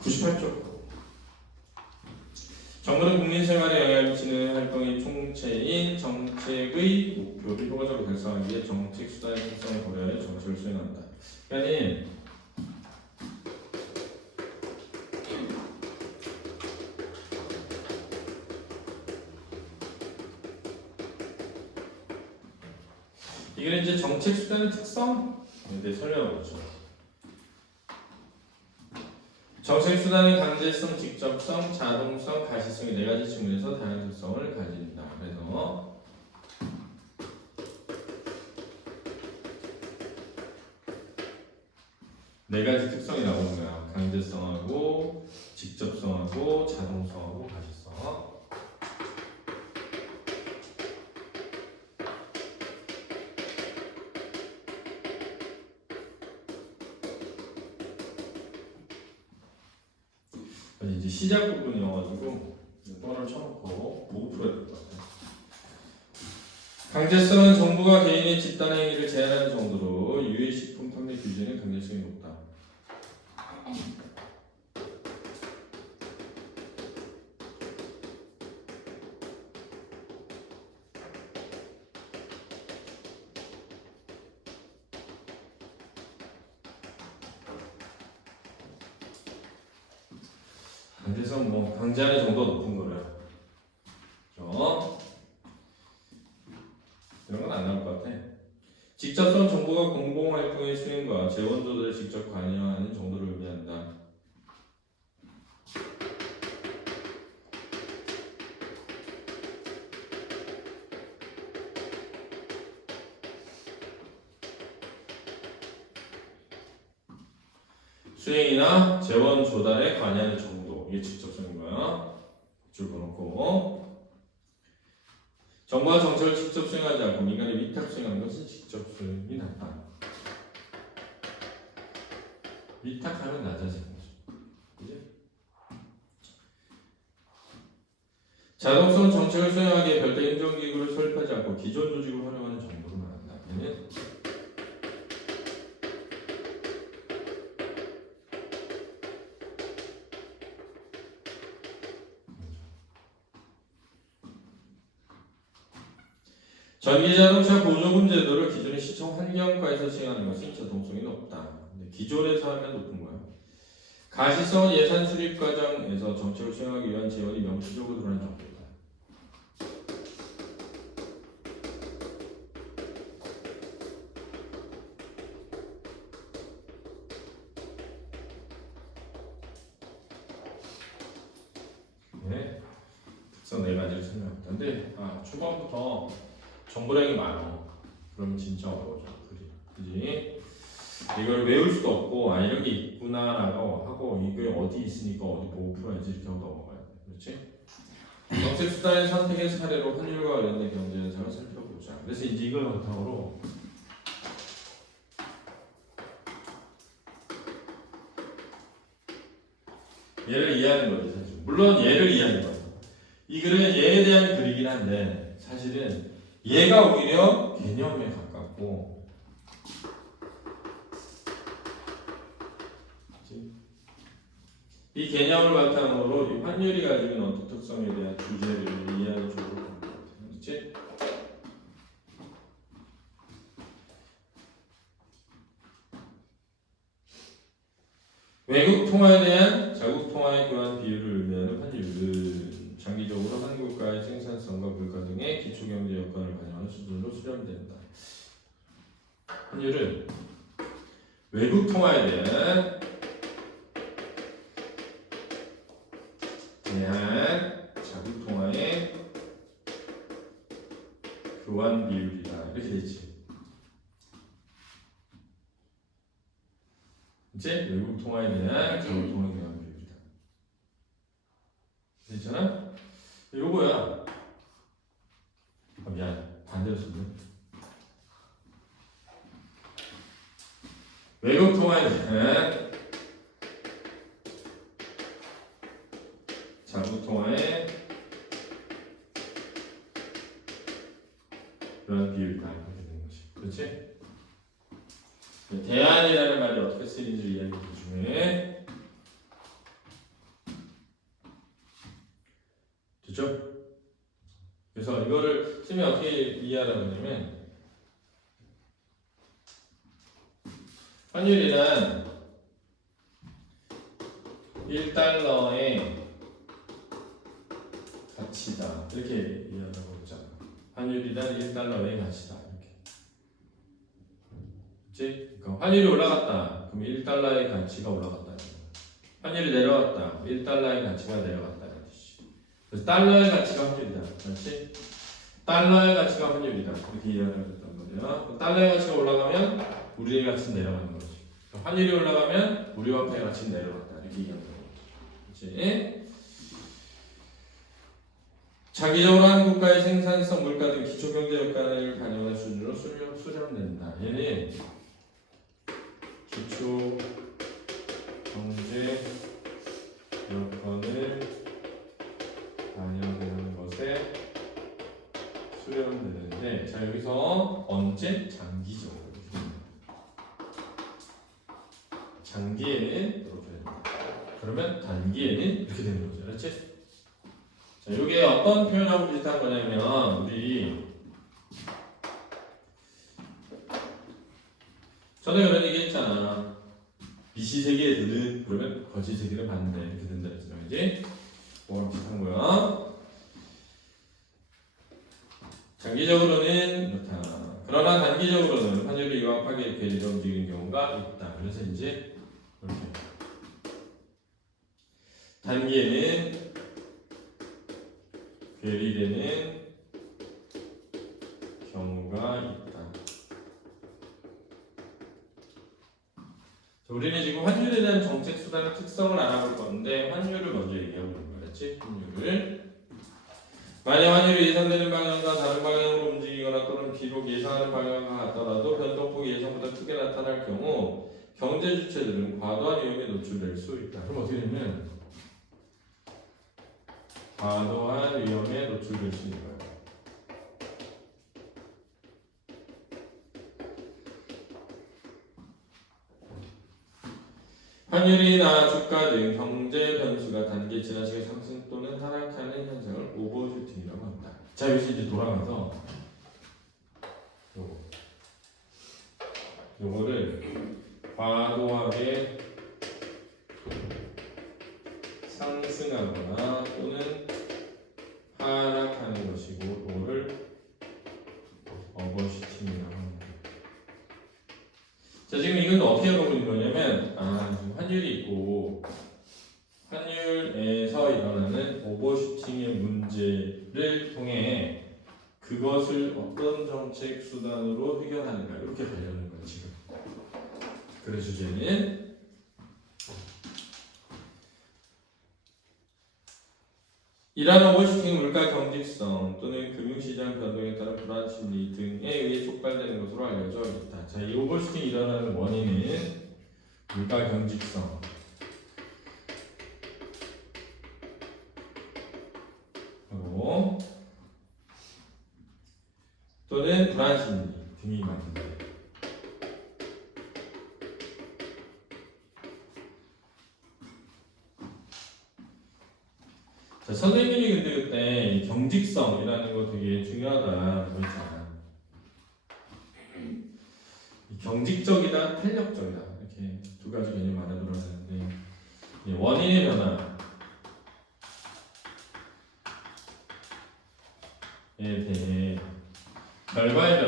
98쪽. 정부는 국민 생활에 영향을 미치는 활동의 총체인 정책의 목표를 효과적으로 달성하기 위해 정책 수단의 특성을 고려하여 정책을 수행한다. 그러니까 이거는 이제 정책 수단의 특성에 대해 설명하죠. 정책 수단의 강제성, 직접성, 자동성, 가시성이 네 가지 측면에서 다양한 특성을 가진다. 그래서 네 가지 특성이 나오는 거야. 강제성하고, 직접성하고, 자동성하고, 가시성. 이제 시작 부분이어가지고 또 하나 쳐놓고 보고 풀어야 될 것 같아요. 강제성은 정부가 개인의 집단 행위를 제한하는 정도로 유해식품 판매 규제는 강제성이 높다. 강제성 뭐 강제하는 정도가 높은 거래요. 그렇죠? 이런 건 안 나올 것 같아. 직접성 정부가 공공활동의 수행과 재원 조달에 직접 관여하는 정도를 의미한다. 수행이나 재원 조달에 관여하는 정도, 이게 직접성인 거야. 줄 그어놓고 정부가 정책을 직접 수행하지 않고 민간에 위탁 수행하는 것은 직접 수행이 낫다. 위탁하면 낮아지는 거죠. 그지? 자동성 정책을 수행하기 위해 별도의 행정기구를 설립하지 않고 기존 조직을 활용하는 정도로 말한다. 얘는 전기자동차 보조금 제도를 기존의 시청 환경과에서 시행하는 것은 자동성이 높다. 근데 기존에서 하면 높은 거야. 가시성은 예산 수립 과정에서 정책을 수행하기 위한 재원이 명시적으로 드러난 정도다. 네, 특성 네 가지를 설명합니다. 근데 초반부터 정보량이 많아. 그러면 진짜 어려워져. 그지? 이걸 외울 수도 없고 이런 게 있구나라고 하고 이게 어디 있으니까 어디 보고 풀어야지 이렇게 하고 넘어가야 돼. 그렇지? 정책 수단의 선택의 사례로 환율과 관련된 경제 현상을 살펴보자. 그래서 이제 이걸 바탕으로 얘를 이해하는 거지 사실. 물론 얘를 이해하는 거야. 이 글은 얘에 대한 글이긴 한데 사실은 얘가 오히려 개념에 가깝고 이 개념을 바탕으로 이 환율이 가지는 어떤 특성에 대한 주제를 이해하는 쪽으로 가는 것 같아요. 그렇지? 외국 통화에 대한 자국 통화에 그러한 비율을 의미하는 환율은 장기적으로 한 국가의 생산성과 물가 등의 기초경제 여건을 반영하는 수준으로 수렴된다. 환율은 외국 통화에 대한 자국 통화의 교환 비율이다. 이렇게 되지. 이제 외국 통화에 대한 자국 통화 교환 비율이다. 됐잖아? 요거야. 미안. 반대로 썼네. 외국 통화에 대한 자국 통화의 그런 비율이다. 이렇게 되는 것이. 그렇지? 대안이라는 말이 어떻게 쓰이는지 이해하는 것 중에 됐죠? 그래서 이거를 쓰면 어떻게 이해하라고 하냐면 환율이란 1달러의 가치다 이렇게 이해하라고 했잖아. 환율이란 1달러의 가치다 이렇게. 그치? 그러니까 환율이 올라갔다. 그럼 1달러의 가치가 올라갔다. 환율이 내려갔다. 1달러의 가치가 내려갔다. 그래서 달러의 가치가 환율이다. 그렇지? 달러의 가치가 환율이다. 이렇게 이해하라고 했단 말이야. 달러의 가치가 올라가면 우리의 가치는 내려가는 거지. 환율이 올라가면 우리 화폐의 가치는 내려갔다. 이렇게 이해하는 거지. 그렇지? 장기적으로 한 국가의 생산성, 물가 등 기초경제 여건을 반영한 수준으로 수렴된다. 얘는 기초경제 여건을 반영되는 것에 수렴되는데, 자 여기서 언제? 장기적으로. 장기에는 이렇게 됩니다. 그러면 단기에는 이렇게 되는 거죠. 그렇지? 자, 이게 어떤 표현하고 비슷한 거냐면 우리 전에 그런 얘기 했잖아. 미시 세계에 드는 그러면 거시 세계를 받는다 이렇게 된다 했잖아. 그지? 뭐랑 비슷한 거야. 장기적으로는 이렇다. 그러나 단기적으로는 환율이 유압하게 이렇게 움직이는 경우가 있다. 그래서 이제 이렇게 단기에는 괴리되는 경우가 있다. 자, 우리는 지금 환율에 대한 정책 수단의 특성을 알아볼 건데 환율을 먼저 얘기하고 있는 거였지. 환율을 만약 환율이 예상되는 방향과 다른 방향으로 움직이거나 또는 비록 예상하는 방향과 같더라도 변동폭이 예상보다 크게 나타날 경우 경제 주체들은 과도한 위험에 노출될 수 있다. 그럼 어떻게 되냐면 과도한 위험에 노출될 수 있는 거예요. 환율이나 주가 등 경제 변수가 단기에 지나치게 상승 또는 하락하는 현상을 오버슈팅이라고 합니다. 자, 여기서 이제 돌아가서 요거를 과도하게 상승하거나 또는 하락하는 것이고 이거를 오버슈팅이라고 합니다. 자, 지금 이건 어떻게 보고 있는 거냐면 환율이 있고 환율에서 일어나는 오버슈팅의 문제를 통해 그것을 어떤 정책 수단으로 해결하는가 이렇게 가려는 거예요 지금. 그래서 주제는 이러한 오버슈팅은 물가 경직성 또는 금융시장 변동에 따른 불안 심리 등에 의해 촉발되는 것으로 알려져 있다. 자, 이 오버슈팅이 일어나는 원인은 물가 경직성 하고 또는 불안 심리 등이 맞는다. 자, 선생님이 근데 그때 경직성이라는 거 되게 중요하다고 했잖아. 경직적이다, 탄력적이다 이렇게 두 가지 개념 알아들어야 되는데 원인의 변화에 대해 결과의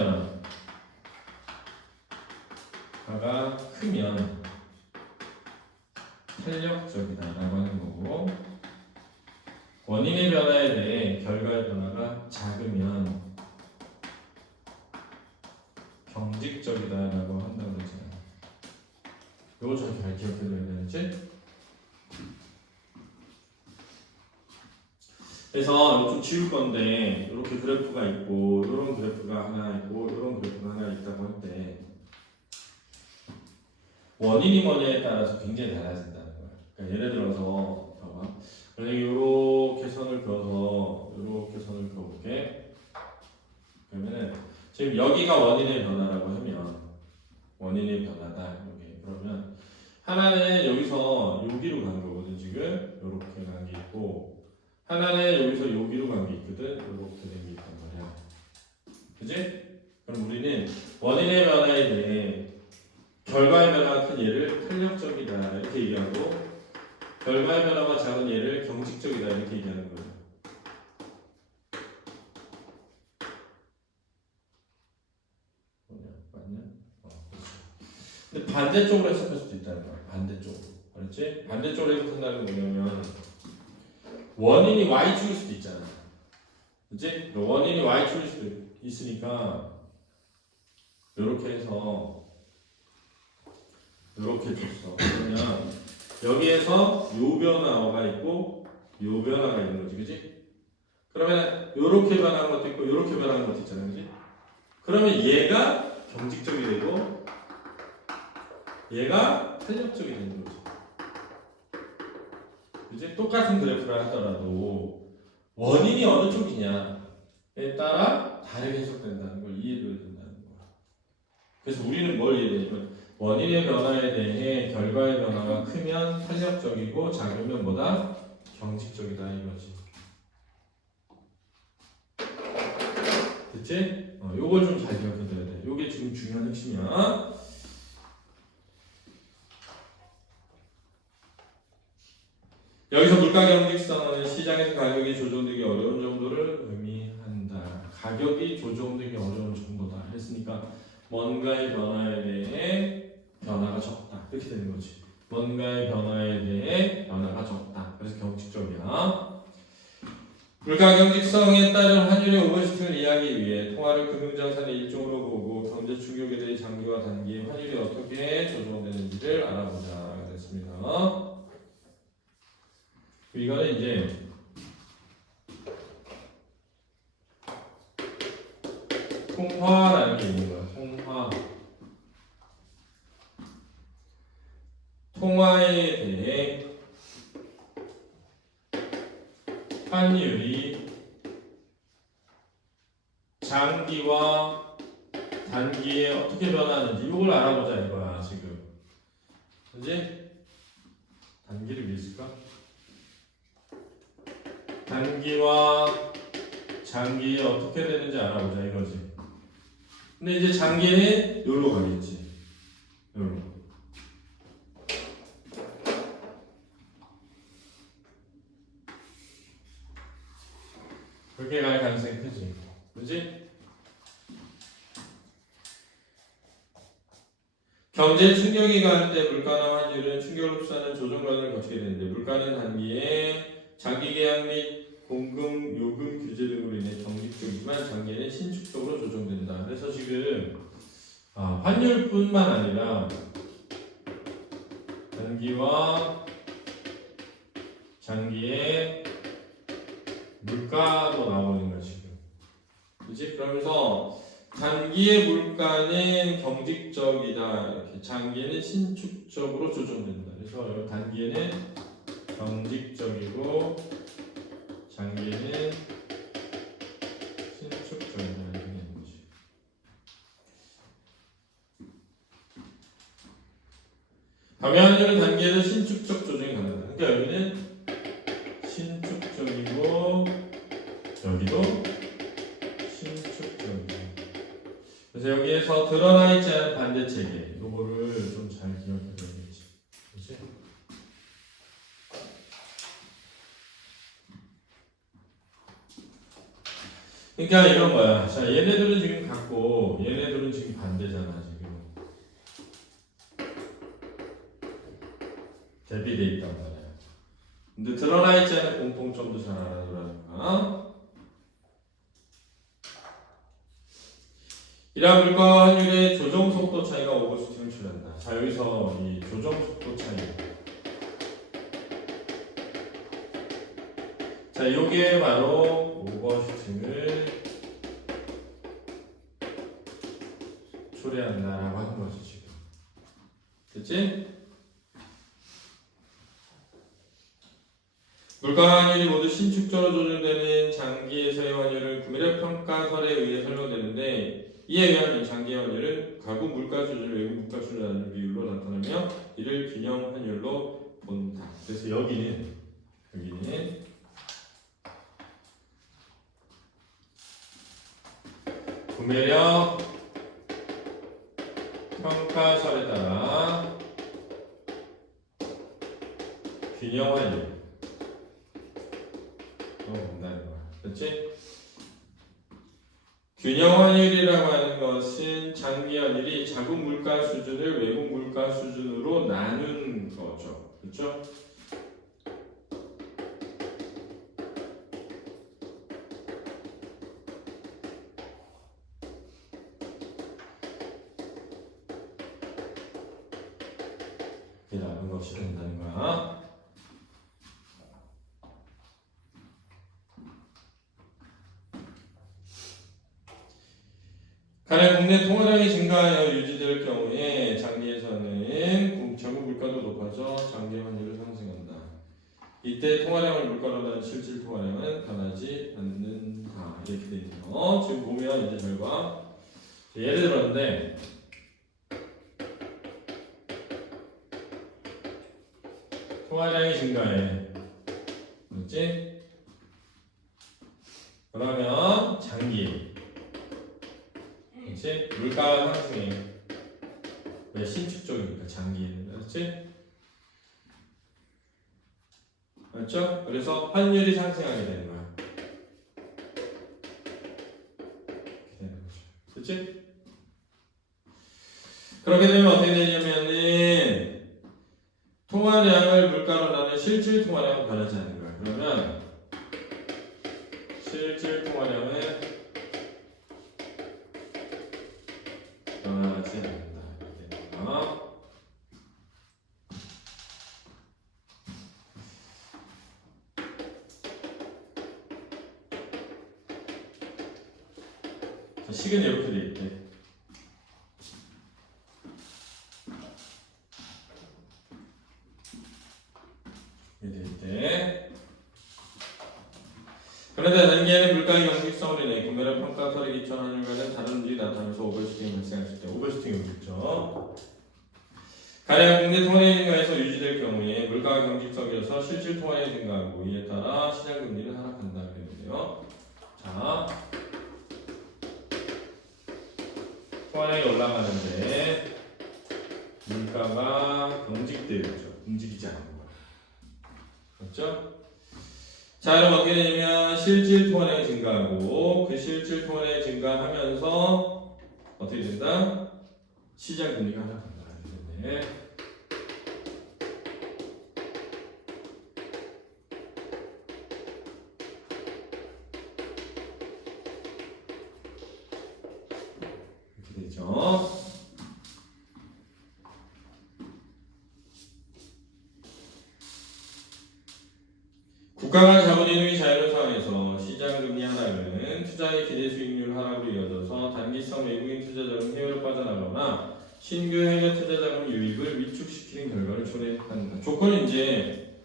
변화가 크면 탄력적이다라고 하는 거고 원인의 변화에 대해 결과의 변화가 작으면 경직적이다라고 한다고 그랬잖아요. 이거 좀 잘 기억해둬야 되는지. 그래서 좀 지울 건데 이렇게 그래프가 있고 이런 그래프가 하나 있고 이런 그래프가 하나 있다고 할 때 원인이 뭐냐에 따라서 굉장히 달라진다는 거예요. 그러니까 예를 들어서 봐봐. 만약에 이렇게 선을 그어서 이렇게 선을 그어볼게. 그러면은 지금 여기가 원인의 변화라고 하면 원인의 변화다. 여기 그러면 하나는 여기서 여기로 간 거거든 지금 이렇게 간 게 있고 하나는 여기서 여기로 간 게 있거든. 이렇게 된 게 있단 말이야. 그지? 그럼 우리는 원인의 변화에 대해 결과의 변화가 큰 예를 탄력적이다 이렇게 얘기하고 결과의 변화가 작은 예를 경직적이다 이렇게 얘기하는 거예요. 맞냐? 근데 반대쪽으로 해석할 수도 있다는 거야. 반대쪽으로. 그렇지? 반대쪽으로 해석한다는 게 뭐냐면 원인이 y축일 수도 있잖아. 그치? 원인이 y축일 수도 있으니까 이렇게 해서 이렇게 줬어. 그러면 여기에서 요 변화가 있고 요 변화가 있는 거지. 그치? 그러면 요렇게 변한 것도 있고 요렇게 변한 것도 있잖아. 그치? 그러면 얘가 경직적이 되고 얘가 탄력적이 되는 거지. 그치? 똑같은 그래프를 하더라도 원인이 어느 쪽이냐에 따라 다르게 해석된다는 걸 이해해줘야 된다는 거야. 그래서 우리는 뭘 이해해냐면 원인의 변화에 대해 결과의 변화가 크면 탄력적이고 작으면 뭐다? 경직적이다 이거지. 됐지? 요걸 좀 잘 기억해둬야 돼. 요게 지금 중요한 핵심이야. 여기서 물가 경직성은 시장에서 가격이 조정되기 어려운 정도를 의미한다. 가격이 조정되기 어려운 정도다 했으니까 뭔가의 변화에 대해 변화가 적다 이렇게 되는 거지. 뭔가의 변화에 대해 변화가 적다. 그래서 경직적이야. 물가 경직성에 따른 환율의 오버슈팅을 이해하기 위해 통화를 금융자산의 일종으로 보고 경제 충격에 대해 장기와 단기의 환율이 어떻게 조정되는지를 알아보자 그랬습니다. 이거는 이제 통화라는 게 있는 거야. 통화에 대해 환율이 장기와 단기에 어떻게 변하는지 이걸 알아보자 이거야 지금. 그지? 단기를 왜 쓸까? 단기와 장기에 어떻게 되는지 알아보자 이거지. 근데 이제 장기는 여기로 가겠지. 여기로. 그렇게 갈 가능성이 크지. 그지? 경제 충격이 가할 때 물가나 환율은 충격을 흡수하는 조정 과정을 거치게 되는데 물가는 단기에 장기 계약 및 공급, 요금 규제 등으로 인해 경직적이지만 장기에는 신축적으로 조정된다. 그래서 지금 환율뿐만 아니라 단기와 장기에 물가도 나오는 거야 지금. 그렇지? 그러면서 단기의 물가는 경직적이다. 이렇게 장기에는 신축적으로 조정된다. 그래서 단기에는 경직적이고 장기에는 신축적이다. 이렇게 되는 거지. 방향률은 단기에도 신축적 조정이 가능하다. 그러니까 여기는 신축적이고 여기도 신축적이고. 그래서 여기에서 드러나 있지 않은 반대 체계 요거를 좀 잘 기억해 줘야겠지. 그렇지? 그러니까 이런 거야. 자, 얘네들은 지금 같고 얘네들은 지금 반대잖아. 지금 대비돼 있단 말이야. 근데 드러나 있지 않은 공통점도 잘 알아두라니까. 이러한 물가와 환율의 조정 속도 차이가 오버슈팅을 초래한다. 자, 여기서 이 조정 속도 차이. 자, 요게 바로 오버슈팅을 초래한다라고 하는 거지 지금. 됐지? 물가 환율이 모두 신축적으로 조정되는 장기에서의 환율은 구매력 평가설에 의해 설명되는데 이에 의하면 장기 환율은 가구 물가 수준을 외국 물가 수준이라는 비율로 나타나며 이를 균형 환율로 본다. 그래서 여기는 구매력 평가설에 따라 균형 환율 본다는 거야. 그렇지? 균형 환율이라고 하는 것은 장기 환율이 자국 물가 수준을 외국 물가 수준으로 나눈 거죠. 그렇죠? 이렇게 나눈 것이 된다는 거야. 가령 국내 통화량이 증가하여 유지될 경우에 장기에서는 전국 물가도 높아져 장기 환율을 상승한다. 이때 통화량을 물가로 나눈 실질 통화량은 변하지 않는다. 이렇게 돼 있네요. 지금 보면 이제 결과 예를 들었는데 통화량이 증가해. 그렇지? 그러면 장기 그렇지? 물가가 상승해. 왜 신축 쪽이니까 장기에는. 그렇지? 맞죠? 그래서 환율이 상승하게 되는 거야. 이렇게 되는 거죠. 그렇지? 그렇게 되면 어떻게 되냐면은 통화량을 물가로 나눈 실질 통화량은 변하지 않는 거야. 그러면 실질 통화량은 변하지 않는다. 이렇게 되는 거야. 식은 이렇게 돼 있대. 이렇게 돼 있대. 그런데 단기에는 물가의 경직성으로 인해 구매력 평가설에 기초 환율과는 다른 움직임이 나타나면서 오버슈팅이 발생할 수 있다. 오버슈팅이 오겠죠. 가령 국내 통화량 증가에서 유지될 경우에 물가가 경직성이어서 실질 통화량이 증가하고 이에 따라 시장 금리는 하락한다. 그랬는데요. 자. 통화량이 올라가는데 물가가 경직되죠. 움직이지 않는 거예요. 그렇죠? 자, 그럼 어떻게 되냐면 실질 통화량이 증가하고 그 실질 통화량이 증가하면서 어떻게 된다? 시장 금리가 하락한다. 이렇게 되죠. 국가간 자본 이동이 자유로운 상황에서 시장 금리 하락은 투자의 기대 수익률 하락으로 이어져서 단기성 외국인 투자 자금 해외로 빠져나가거나 신규 해외 투자 자금 유입을 위축시키는 결과를 초래한다. 조건은 이제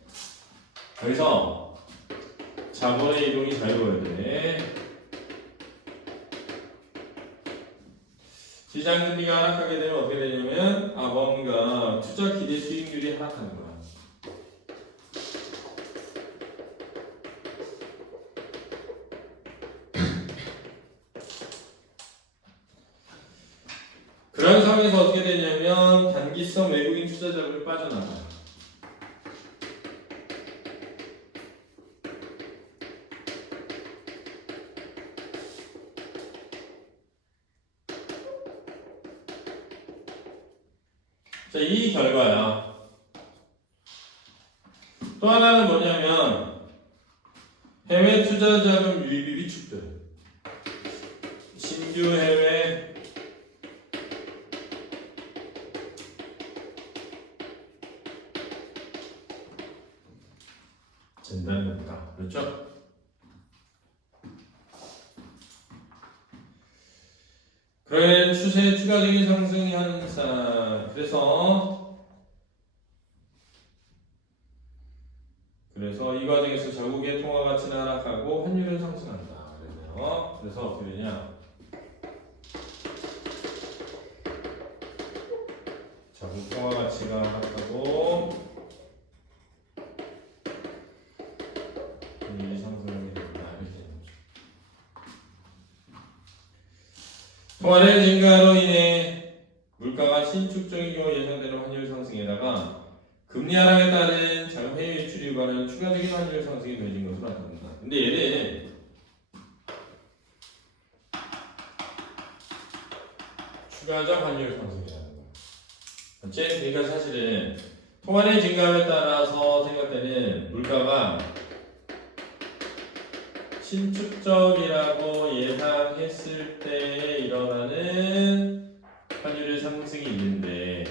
여기서 자본의 이동이 자유로워야 돼. 시장 금리가 하락하게 되면 어떻게 되냐면 뭔가 투자 기대 수익률이 하락하는 거야. 그런 상황에서 어떻게 되냐면 단기성 외국인 투자 자금이 빠져나가요. 자, 이 결과야. 또 하나는 뭐냐면 해외 투자 자금 유입이 위축돼. 신규 해외 된다는 겁니다. 그렇죠? 그런 추세 추가적인 상승 현상. 그래서 이 과정에서 자국의 통화 가치는 하락하고 환율은 상승한다. 그래서 어떻게 되냐? 자국 통화 가치가 하락하고 환율이 상승하게 된다. 이렇게 되는 거죠. 통화량 증가로 인해 물가가 신축적인 경우 예상되는 환율 상승에다가 금리 하락에 따른 자금 해외 유출이 유발하는 추가적인 환율 상승이 더해진 것으로 나타난다. 근데 얘는 추가적 환율 상승이라는 거야. 그러니까 사실은 통화량 증가에 따라서 생각되는 물가가 신축적이라고 예상했을 때 일어나는 환율의 상승이 있는데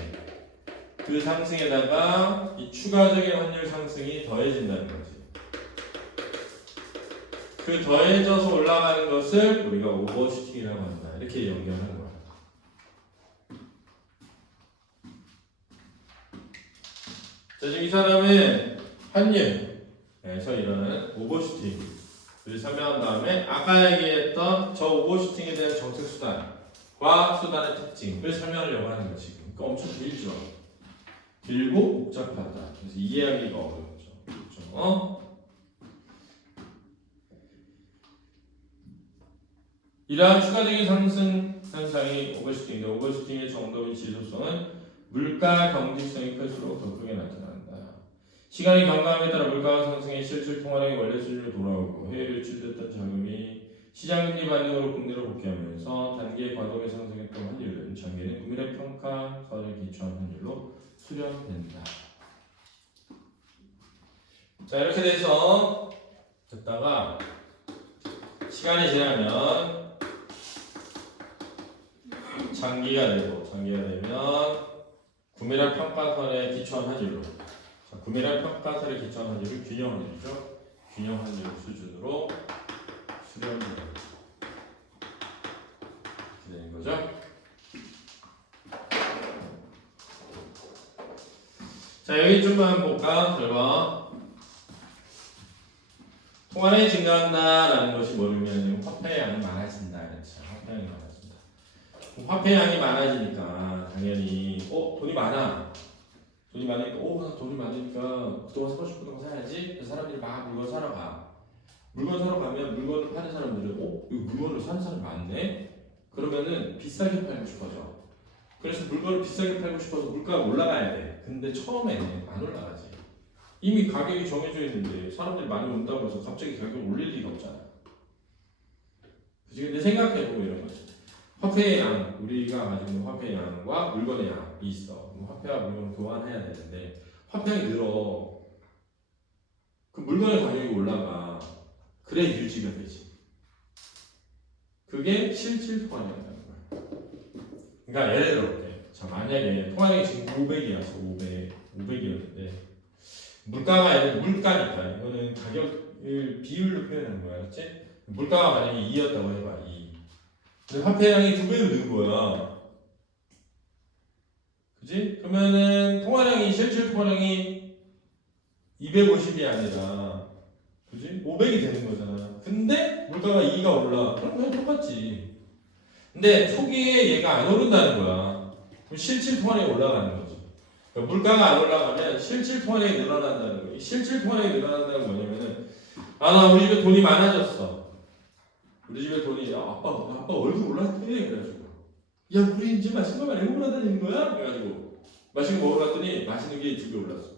그 상승에다가 이 추가적인 환율 상승이 더해진다는 거지. 그 더해져서 올라가는 것을 우리가 오버슈팅이라고 한다. 이렇게 연결하는 거야. 자, 지금 이 사람은 환율에서 일어나는 오버슈팅 를 설명한 다음에 아까 얘기했던 저 오버슈팅에 대한 정책 수단과 수단의 특징을 설명하려고 하는 거지. 그러니까 엄청 길죠. 길고 복잡하다. 그래서 이해하기가 어렵죠. 그렇죠? 이러한 추가적인 상승 현상이 오버슈팅인데 오버슈팅의 정도의 지속성은 물가 경직성이 클수록 더 크게 나타난다. 시간이 경과함에 따라 물가가 상승해 실질 통화량이 원래 수준으로 돌아오고 해외 유출됐던 자금이 시장금리 반등으로 국내로 복귀하면서 단기의 과도하게 상승했던 환율은 장기에는 구밀의 평가설에 기초한 환율로 수렴된다. 자, 이렇게 돼서 됐다가 시간이 지나면 장기가 되면 구밀의 평가설에 기초한 환율로 구밀의 평가설에 기초한 환율을 균형 환율이죠. 균형 환율 수준으로 수렴돼요. 이렇게 되는 거죠. 자, 여기 좀만 볼까? 결과. 통화량이 증가한다라는 것이 뭘 의미하냐면 화폐의 양이 많아진다. 그렇죠. 화폐량이 많아진다. 화폐량이 많아지니까 당연히 돈이 많아. 돈이 많으니까 그동안 사고 싶은 거 사야지. 그래서 사람들이 막 물건 사러 가. 물건 사러 가면 물건을 파는 사람들은 이거 물건을 사는 사람이 많네? 그러면은 비싸게 팔고 싶어져. 그래서 물건을 비싸게 팔고 싶어서 물가가 올라가야 돼. 근데 처음에는 안 올라가지. 이미 가격이 정해져 있는데 사람들이 많이 온다고 해서 갑자기 가격을 올릴 리가 없잖아. 그치? 근데 생각해보고 이런 거지. 화폐의 양, 우리가 가지고 있는 화폐의 양과 물건의 양이 있어. 화폐와 물건을 교환해야 되는데 화폐량이 늘어. 그 물건의 가격이 올라가. 그래 유지가 되지. 그게 실질 통화량이라는 거야. 그러니까 예를 들어볼게. 자, 만약에 통화량이 지금 500이었어. 500이었는데 물가가 예를 들어 물가니까 이거는 가격을 비율로 표현하는 거야. 그렇지? 물가가 만약에 2였다고 해봐. 2. 근데 화폐량이 2배로 는 거야. 그지? 그러면은 실질 통화량이 250이 아니라 그지? 500이 되는 거잖아. 근데 물가가 2가 올라. 그럼 그냥 똑같지. 근데 초기에 얘가 안 오른다는 거야. 그럼 실질 통화량이 올라가는 거지. 그러니까 물가가 안 올라가면 실질 통화량이 늘어난다는 거야. 실질 통화량이 늘어난다는 건 뭐냐면은 나 우리 집에 돈이 많아졌어. 우리 집에 돈이 아빠 월급 올랐대. 그래가지고 야 우리 이제 맛있는 거 많이 먹으러 다니는 거야? 그래가지고 맛있는 거 먹으러 갔더니 맛있는 게 2배 올랐어.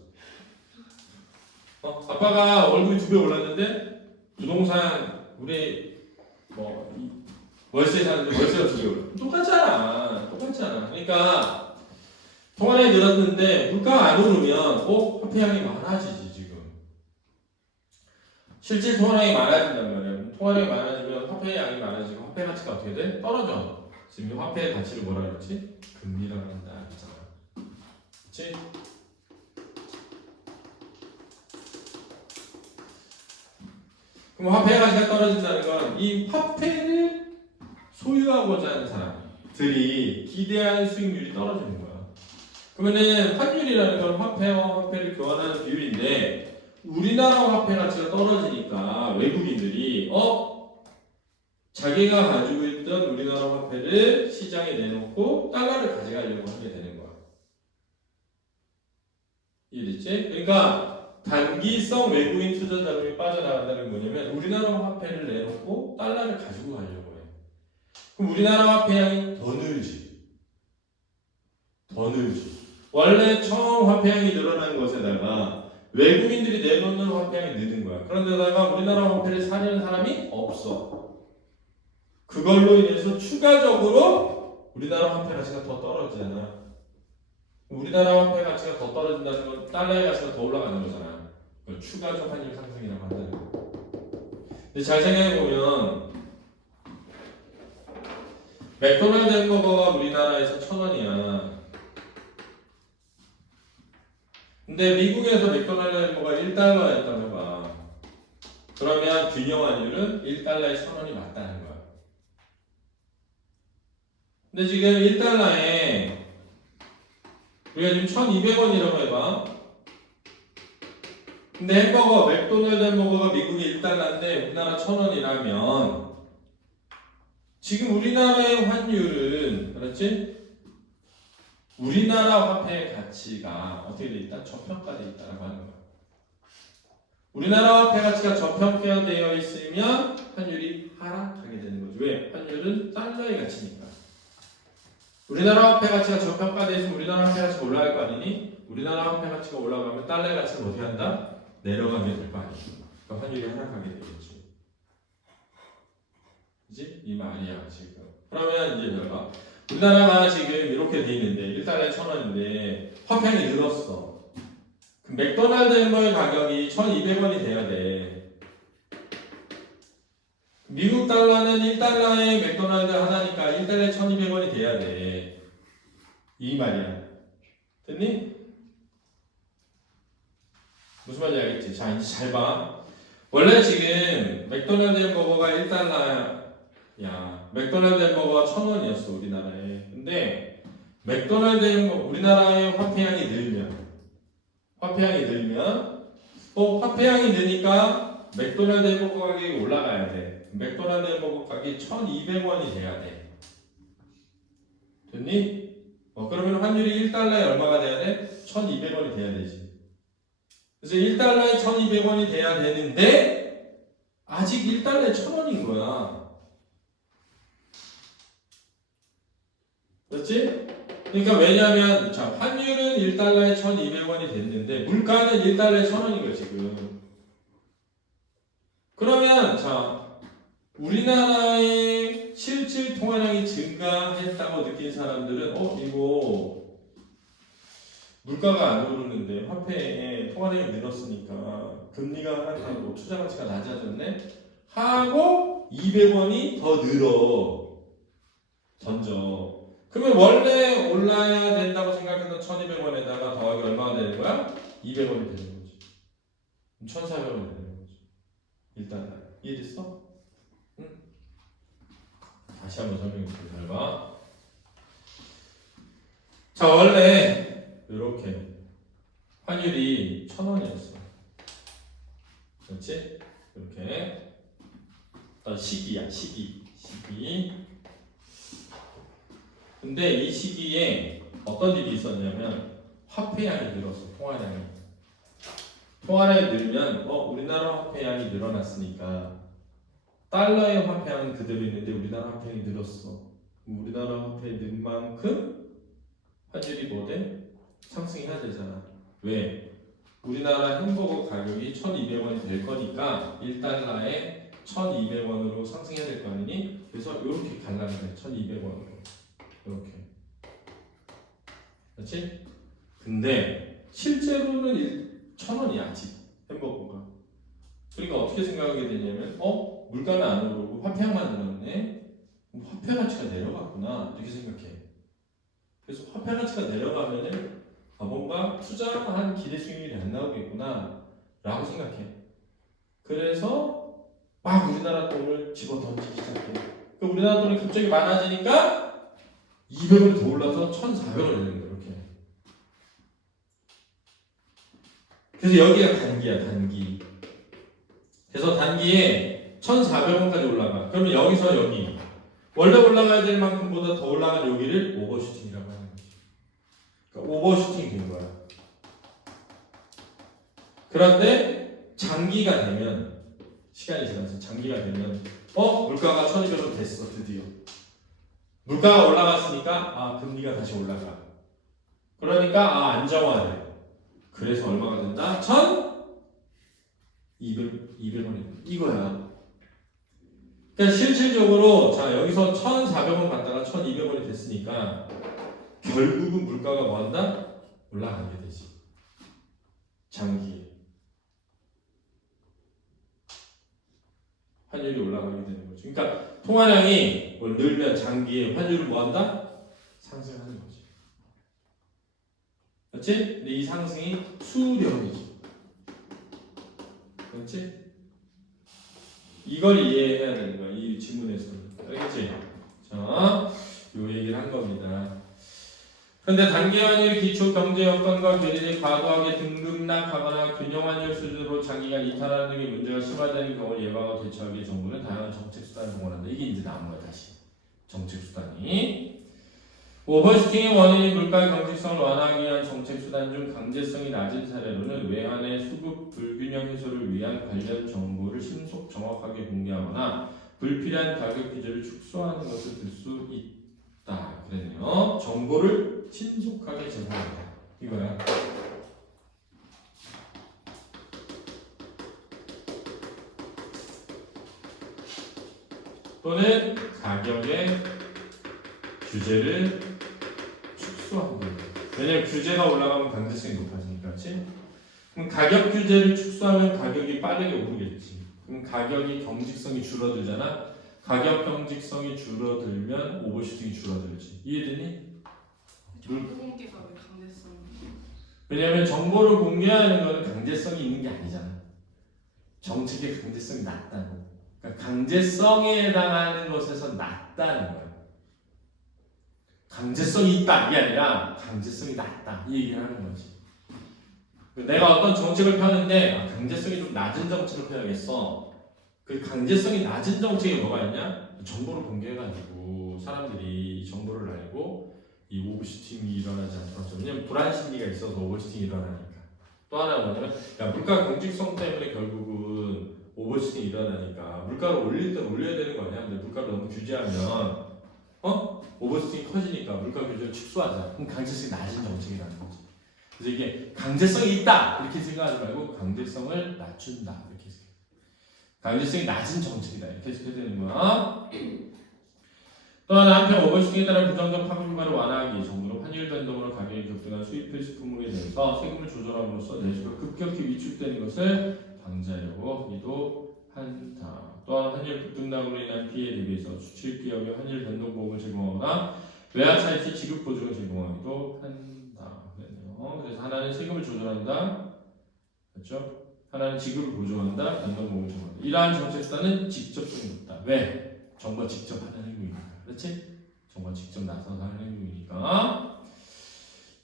아빠가 월급이 2배 올랐는데 부동산 우리 월세 사는데 월세가 2배 올랐어. 똑같잖아. 그러니까 통화량이 늘었는데 물가가 안 오르면 화폐량이 많아지지 지금. 실질 통화량이 많아진단 말이야. 통화량이 많아지면 화폐의 양이 많아지고 화폐 가치가 어떻게 돼? 떨어져. 지금 화폐의 가치를 뭐라 그랬지? 금리라고 한다. 그렇잖아. 그렇지? 그럼 화폐의 가치가 떨어진다는 건 이 화폐를 소유하고자 하는 사람들이 기대하는 수익률이 떨어지는 거야. 그러면은 환율이라는 건 화폐와 화폐를 교환하는 비율인데 우리나라 화폐 가치가 떨어지니까 외국인들이 자기가 가지고 있던 우리나라 화폐를 시장에 내놓고 달러를 가져가려고 하게 되는 거야. 이해됐지? 그러니까 단기성 외국인 투자 자금이 빠져나간다는 게 뭐냐면 우리나라 화폐를 내놓고 달러를 가지고 가려고 해. 그럼 우리나라 화폐량이 더 늘지. 더 늘지. 원래 처음 화폐량이 늘어난 것에다가 외국인들이 내놓는 화폐량이 느는 거야. 그런데다가 우리나라 화폐를 사려는 사람이 없어. 그걸로 인해서 추가적으로 우리나라 화폐 가치가 더 떨어지잖아. 우리나라 화폐 가치가 더 떨어진다는 건 달러의 가치가 더 올라가는 거잖아. 그걸 추가적 환율 상승이라고 한다는 거. 근데 잘 생각해 보면 맥도날드 햄버거가 우리나라에서 1,000원이야. 근데 미국에서 맥도날드 햄버거가 1달러였다고 봐. 그러면 균형 환율은 1달러에 1,000원이 맞다는 거야. 근데 지금 1달러에 우리가 지금 1,200원이라고 해봐. 근데 햄버거, 맥도날드 햄버거가 미국이 1달러인데 우리나라 1,000원이라면 지금 우리나라의 환율은, 그렇지? 우리나라 화폐의 가치가 어떻게 돼 있다? 저평가되어 있다라고 하는 거야. 우리나라 화폐 가치가 저평가되어 있으면 환율이 하락하게 되는 거죠. 왜? 환율은 달러의 가치니까. 우리나라 화폐 가치가 저평가되어 있으면 우리나라 화폐 가치가 올라갈 거 아니니? 우리나라 화폐 가치가 올라가면 달러의 가치가 어떻게 한다? 내려가게 될 거 아니야. 그러니까 환율이 하락하게 되겠지. 그지? 이 말이야 지금. 그러면 이제 봐봐. 우리나라가 지금 이렇게 돼 있는데 1달러에 1,000원인데 화폐량이 늘었어. 그럼 맥도날드 햄버거의 가격이 1,200원이 돼야 돼. 미국 달러는 1달러에 맥도날드 하나니까 1달러에 1,200원이 돼야 돼. 이 말이야. 됐니? 무슨 말인지 알겠지? 자, 이제 잘 봐. 원래 지금 맥도날드 햄버거가 1달러야. 맥도날드 햄버거가 1,000원이었어 우리나라에. 근데 맥도날드 햄버거 우리나라의 화폐량이 늘면 화폐량이 느니까 맥도날드 햄버거 가격이 올라가야 돼. 맥도날드 햄버거 가격이 1,200원이 돼야 돼. 됐니? 그러면 환율이 1달러에 얼마가 돼야 돼? 1,200원이 돼야 되지. 그래서 1달러에 1,200원이 돼야 되는데 아직 1달러에 1,000원인 거야. 그렇지? 그러니까 왜냐면 자 환율은 1달러에 1,200원이 됐는데 물가는 1달러에 1,000원인 거야 지금. 그러면 자 우리나라의 실질 통화량이 증가했다고 느낀 사람들은 이거 물가가 안 오르는데 화폐에 통화량이 늘었으니까 금리가 하락하고 투자 가치가 낮아졌네 하고 200원이 더 늘어 던져. 그러면 원래 올라야 된다고 생각했던 1,200원에다가 더하기 얼마가 되는 거야? 200원이 되는 거지. 1,400원이 되는 거지. 일단 이해됐어? 응? 다시 한번 설명해 줄게. 잘 봐. 자 원래 이렇게 환율이 1,000원이었어. 그렇지? 이렇게 시기야 시기. 근데 이 시기에 어떤 일이 있었냐면 화폐량이 늘었어. 통화량이 늘면 우리나라 화폐량이 늘어났으니까 달러의 화폐량은 그대로 있는데 우리나라 화폐량이 늘었어. 우리나라 화폐 는 만큼 환율이 뭐돼? 상승해야 되잖아. 왜? 우리나라 햄버거 가격이 1,200원이 될 거니까 1달러에 1,200원으로 상승해야 될 거 아니니? 그래서 이렇게 갈라면 돼. 1,200원으로. 이렇게. 그렇지? 근데 실제로는 1,000원이야 아직 햄버거가. 그러니까 어떻게 생각하게 되냐면 물가는 안 오르고 화폐량만 늘었네. 화폐 가치가 내려갔구나 이렇게 생각해. 그래서 화폐 가치가 내려가면은 뭔가 투자한 기대 수익률이 안 나오겠구나 라고 생각해. 그래서 막 우리나라 돈을 집어 던지기 시작해. 그 우리나라 돈이 갑자기 많아지니까 200원이 더 올라서 1,400원이 되는 거야 이렇게. 그래서 여기가 단기야 단기. 그래서 단기에 1,400원까지 올라가. 그러면 여기서 여기 원래 올라가야 될 만큼보다 더 올라간 여기를 오버슈팅이라고 하는 거지. 그러니까 오버슈팅 된 거야. 그런데 장기가 되면 시간이 지나서 장기가 되면 물가가 1,200원 됐어 드디어. 물가가 올라갔으니까 금리가 다시 올라가. 그러니까 안정화돼. 그래서 얼마가 된다? 1,200원이 이거야. 그러니까 실질적으로 자 여기서 1,400원 갔다가 1,200원이 됐으니까 결국은 물가가 뭐한다? 올라가게 되지. 장기에. 환율이 올라가게 되는 거죠. 그러니까 통화량이 늘면 장기에 환율을 뭐한다? 상승하는 거지. 그렇지? 근데 이 상승이 수렴이지. 그렇지? 이걸 이해해야 되는 거야. 이 지문에서는. 알겠지? 자, 요 얘기를 한 겁니다. 근데 단기환율 기초 경제 여건과 괴리를 과도하게 등급락하거나 균형환율 수준으로 장기간 이탈하는 등의 문제가 심화되는 경우를 예방하고 대처하기 위해 정부는 다양한 정책 수단을 동원한다. 이게 이제 나온 거야 다시. 정책 수단이. 오버슈팅의 원인인 물가 경직성을 완화하기 위한 정책 수단 중 강제성이 낮은 사례로는 외환의 수급 불균형 해소를 위한 관련 정보를 신속 정확하게 공개하거나 불필요한 가격 기조를 축소하는 것을 들 수 있다. 그랬네요. 정보를 신속하게 제공한다. 이거야. 또는 가격의 규제를 축소한다. 왜냐면 규제가 올라가면 강제성이 높아지니까, 그렇지? 그럼 가격 규제를 축소하면 가격이 빠르게 오르겠지. 그럼 가격이 경직성이 줄어들잖아. 가격 경직성이 줄어들면 오버슈팅이 줄어들지. 이해되니? 공개가 왜 강제성이? 왜냐하면 정보를 공개하는 거는 강제성이 있는 게 아니잖아. 정책의 강제성이 낮다고. 그러니까 강제성에 해당하는 것에서 낮다는 거야. 강제성이 있다 이게 아니라 강제성이 낮다 이 얘기를 하는 거지. 내가 어떤 정책을 펴는데 강제성이 좀 낮은 정책을 펴야겠어. 그 강제성이 낮은 정책이 뭐가 있냐? 정보를 공개해가지고 사람들이 정보를 알고 이 오버슈팅이 일어나지 않도록. 왜냐면 불안 심리가 있어서 오버슈팅이 일어나니까. 또 하나가 뭐냐면 물가 경직성 때문에 결국은 오버슈팅이 일어나니까 물가를 올릴 때 올려야 되는 거 아니야? 근데 물가를 너무 규제하면 오버슈팅이 커지니까 물가 규제를 축소하자. 그럼 강제성이 낮은 정책이라는 거지. 그래서 이게 강제성이 있다 이렇게 생각하지 말고 강제성을 낮춘다 이렇게 생각. 강제성이 낮은 정책이다 이렇게 해석해야 되는 거야. 또한 한편 오버슈팅에 따른 부정적 파급 효과를 완화하기 위해 정부는 환율 변동으로 가격이 급등한 수입 필수품목에 대해서 세금을 조절함으로써 내수가 급격히 위축되는 것을 방지하려고 하기도 한다. 또한 환율 급등락으로 인한 피해에 대비해서 수출 기업에 환율 변동 보험을 제공하거나 외화 차익 지급 보증을 제공하기도 한다. 그래서 하나는 세금을 조절한다, 그렇죠? 하나는 지급을 보조한다, 변동 보험을 제공한다. 이러한 정책 수단은 직접성이 높다. 왜? 정부가 직접 하는 행위니까, 그렇지? 정부가 직접 나서서 하는 행위니까.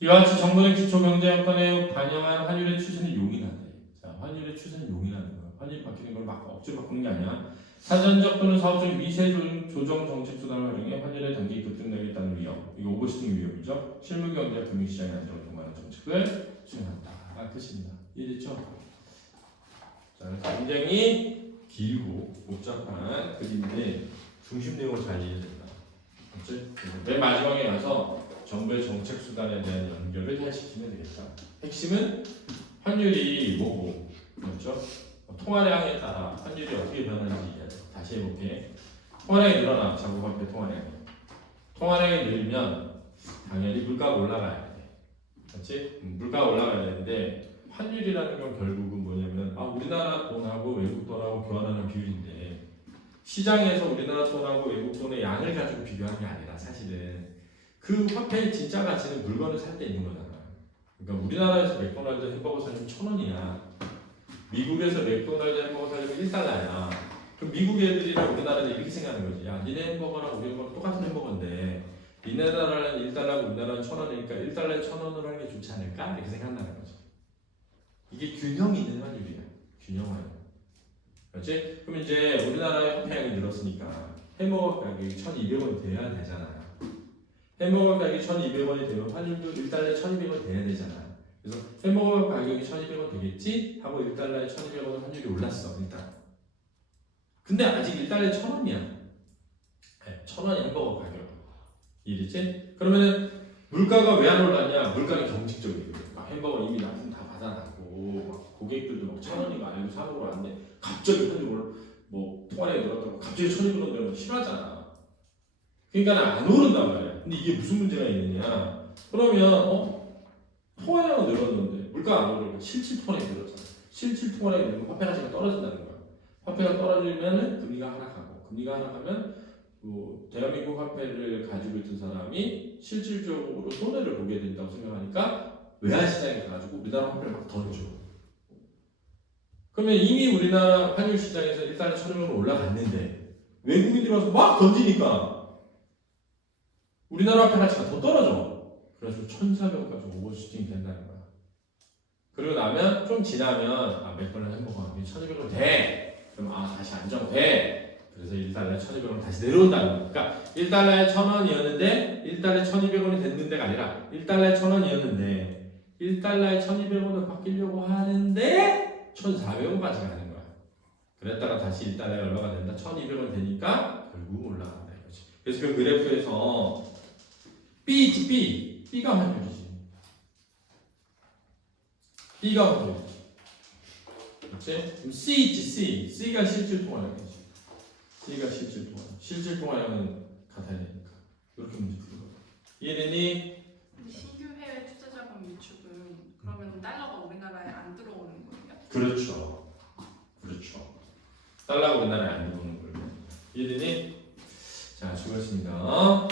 이와 같이 정부는 기초 경제 여건에 반영한 환율의 추세는 용인하다. 자, 환율의 추세는 용인하는 거야. 환율이 바뀌는 걸 막 억지로 바꾸는 게 아니야. 사전적 또는 사후적 미세 조정 정책 수단을 활용해 환율의 단기 급등락에 따른 위험, 이거 오버슈팅 위험이죠. 실물 경제와 금융시장의 안정을 동반하는 정책을 수행한다. 끝입니다. 이해됐죠? 자, 굉장히 길고 복잡한 글인데 중심 내용을 잘 이해해야 된다. 그렇지? 맨 마지막에 가서 정부의 정책 수단에 대한 연결을 잘 시키면 되겠다. 핵심은 환율이 뭐고, 그렇죠? 통화량에 따라 환율이 어떻게 변하는지 다시 해볼게. 통화량이 늘어나, 자국화폐 통화량이. 통화량이 늘면 당연히 물가가 올라가야 돼. 그렇지? 물가가 올라가야 되는데 환율이라는 건 결국은 뭐냐면 우리나라 돈하고 외국 돈하고 교환하는 비율인데 시장에서 우리나라 돈하고 외국 돈의 양을 가지고 비교하는 게 아니라 사실은 그 화폐의 진짜 가치는 물건을 살 때 있는 거잖아. 그러니까 우리나라에서 맥도날드 햄버거 사려면 1,000원이야. 미국에서 맥도날드 햄버거 사려면 1달러야. 그럼 미국 애들이랑 우리나라는 이렇게 생각하는 거지. 야, 니네 햄버거랑 우리 햄버거 똑같은 햄버거인데 니네 나라는 1달러고 우리나라는 1,000원이니까 1달러에 1,000원으로 하는 게 좋지 않을까? 이렇게 생각한다는 거지. 이게 균형이 있는 환율이야. 균형 환율. 그렇지? 그럼 이제 우리나라의 화폐량이 늘었으니까 햄버거 가격이 1,200원이 돼야 되잖아요. 햄버거 가격이 1,200원이 되면 환율도 1달러에 1,200원이 돼야 되잖아. 그래서 햄버거 가격이 1,200원 되겠지? 하고 1달러에 1,200원 환율이 올랐어 일단. 근데 아직 1달러에 1,000원이야. 네, 1,000원이 햄버거 가격. 이해되지? 그러면은 물가가 왜 안 올랐냐? 물가는 경직적이에요. 막 햄버거 이미 납품 다 받아놨고 막 고객들도 막 1,000원인 거 알고 사먹으러 왔는데 갑자기 한쪽을 뭐 통화량이 늘었다고 갑자기 1,200원 되면 싫어하잖아. 그러니까 안 오른단 말이야. 근데 이게 무슨 문제가 있느냐? 그러면 통화량은 늘었는데 물가 안 오르니까 실질 통화량이 늘었잖아. 실질 통화량이 늘면 화폐 가치가 떨어진다는 거야. 화폐가 떨어지면은 금리가 하락하고 금리가 하락하면 대한민국 화폐를 가지고 있던 사람이 실질적으로 손해를 보게 된다고 생각하니까 외환시장에 가가지고 우리나라 화폐를 막 던져. 그러면 이미 우리나라 환율 시장에서 일단은 1,000원으로 올라갔는데 외국인들이 와서 막 던지니까 우리나라 화폐 가치가 더 떨어져. 그래서 1,400원까지 오버슈팅이 된다는 거야. 그리고 나면 좀 지나면 맥걸리는 햄버거가 1,200원 돼. 그럼 다시 안정돼. 그래서 1달러에 1,200원 다시 내려온다는 거야. 그러니까 1달러에 1,000원이었는데 1달러에 1,200원이 됐는데가 아니라 1달러에 1,000원이었는데 1달러에 1,200원을 바뀌려고 하는데 1,400원까지 가는 거야. 그랬다가 다시 1달러에 얼마가 된다? 1,200원 되니까 결국 올라간다 이거지. 그래서 그 그래프에서 B가 환율이지. B가 환율이지. 그렇지? 그럼 C 있지, C가 실질 통화량이지. C가 실질 통화량. 실질 통화량은 같아야 되니까. 이렇게 문제 푸는 거야. 이해되니? 근데 신규 해외 투자 자금 유축은 그러면 달러가 우리나라에 안 들어오는 거예요? 그렇죠. 달러가 우리나라에 안 들어오는 거예요. 이해되니? 자, 수고하셨습니다.